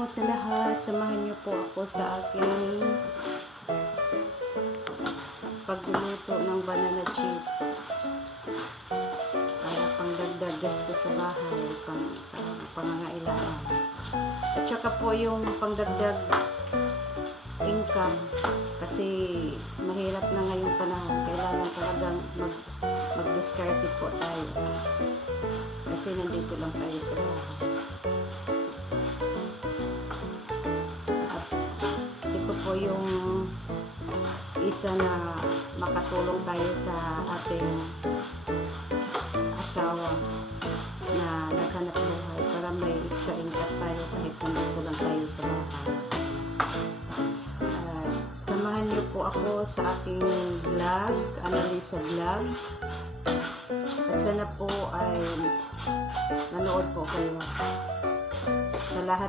po sa lahat. Samahan niyo po ako sa aking pagluluto ng banana chip. Para pangdagdag gasto sa bahay, sa pangangailangan. At saka po yung pangdagdag income. Kasi mahirap na ngayong panahon. Kailangan talagang mag-discard po tayo. Kasi nandito lang tayo sa bahay. Ito po yung isa na makatulong tayo sa ating asawa na naghanap buhay para may extra income tayo kahit nandito lang tayo sa bahay. Samahan niyo po ako sa aking vlog, Annalisa Vlog. At sana po ay manood po kayo. Sa lahat